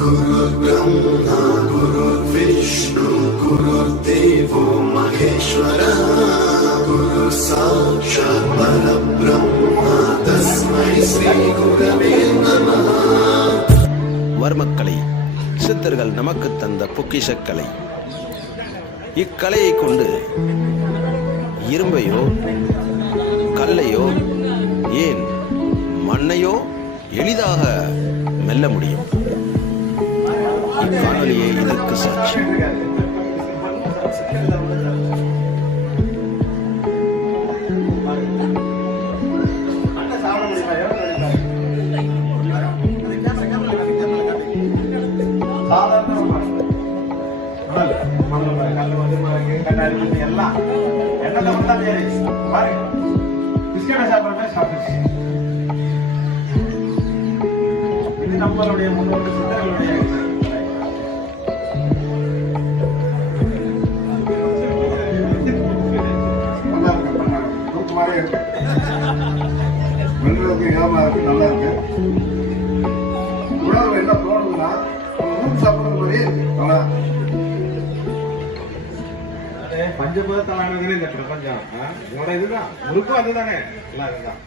गुरुर्ब्रह्मा गुरुर्विष्णु गुरुर्देवो महेश्वरः गुरु साक्षात् परब्रह्मा तस्मै श्री गुरवे नमः. வர்மக்கலை சித்தர்கள் நமக்கு தந்த பொக்கிஷக்கலை. இக்கலையை கொண்டு இரும்பையோ கல்லையோ ஏன் மண்ணையோ எளிதாக மெல்ல முடியும். இக்காணொலியே இதற்கு சாட்சி. நம்மளுடைய முன்னோட்டு சித்தர்களுடைய இதமா இருக்கு, நல்லா இருக்கு. உணவு என்ன தோணுதுன்னா சாப்பிடுற மாதிரி நல்லா பஞ்சபூதத்தானது இந்த பிரபஞ்சம். உங்களோட இதுதான் முழுக்கும் அதுதானே, எல்லாம் இதுதான்.